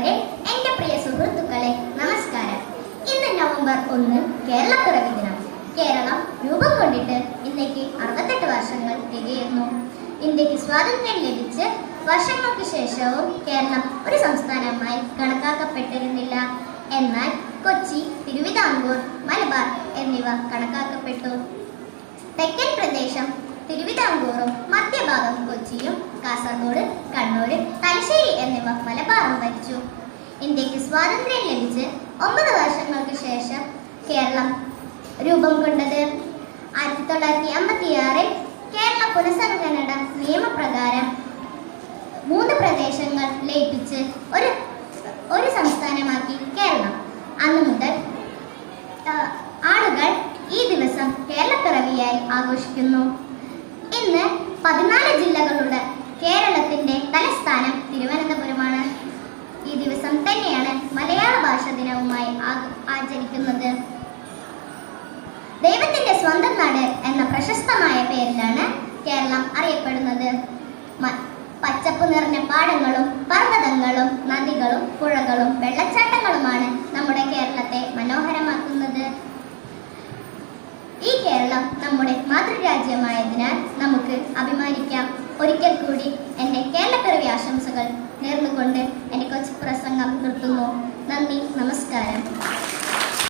അധ്യാപകരെ, എൻ്റെ പ്രിയ സുഹൃത്തുക്കളെ, നമസ്കാരം. ഇന്ന് നവംബർ 1 കേരളപ്പിറവി ദിനം. കേരളം രൂപം കൊണ്ടിട്ട് ഇന്നേക്ക് 68 വർഷങ്ങൾ തികയുന്നു. ഇന്ത്യക്ക് സ്വാതന്ത്ര്യം ലഭിച്ച് വർഷങ്ങൾക്ക് ശേഷവും കേരളം ഒരു സംസ്ഥാനമായി കണക്കാക്കപ്പെട്ടിരുന്നില്ല. എന്നാൽ കൊച്ചി, തിരുവിതാംകൂർ, മലബാർ എന്നിവ കണക്കാക്കപ്പെട്ടു. തെക്കൻ പ്രദേശം തിരുവിതാംകൂറും മധ്യഭാഗം കൊച്ചിയും കാസർഗോഡ്, കണ്ണൂർ, തലശ്ശേരി എന്നിവ മലബാറും ഭരിച്ചു. ഇന്ത്യക്ക് സ്വാതന്ത്ര്യം ലഭിച്ച് 9 വർഷങ്ങൾക്ക് ശേഷം കേരളം രൂപം കൊണ്ടത്. 1956 കേരള പുനഃസംഘടന നിയമപ്രകാരം 3 പ്രദേശങ്ങൾ ലയിപ്പിച്ച് ഒരു സംസ്ഥാനമാക്കി കേരളം. അന്നു മുതൽ ആളുകൾ ഈ ദിവസം കേരളപ്പിറവിയായി ആഘോഷിക്കുന്നു. ഇന്ന് 14 ജില്ലകളുള്ള കേരളത്തിന്റെ തലസ്ഥാനം തിരുവനന്തപുരമാണ്. ഈ ദിവസം തന്നെയാണ് മലയാള ഭാഷ ദിനവുമായി ആചരിക്കുന്നത്. ദൈവത്തിന്റെ സ്വന്തം നാട് എന്ന പ്രശസ്തമായ പേരിലാണ് കേരളം അറിയപ്പെടുന്നത്. പച്ചപ്പ് നിറഞ്ഞ പാടങ്ങളും പർവ്വതങ്ങളും നദികളും പുഴകളും വെള്ളച്ചാട്ടങ്ങളുമാണ് നമ്മുടെ കേരളത്തെ മനോഹരമാക്കുന്നത്. ഈ കേരളം നമ്മുടെ മാതൃരാജ്യമായതിനാൽ നമുക്ക് അഭിമാനിക്കാം. ഒരിക്കൽ കൂടി എൻ്റെ കേരളപ്പിറവി ആശംസകൾ നേർന്നുകൊണ്ട് എൻ്റെ കൊച്ചു പ്രസംഗം നിർത്തുന്നു. നന്ദി, നമസ്കാരം.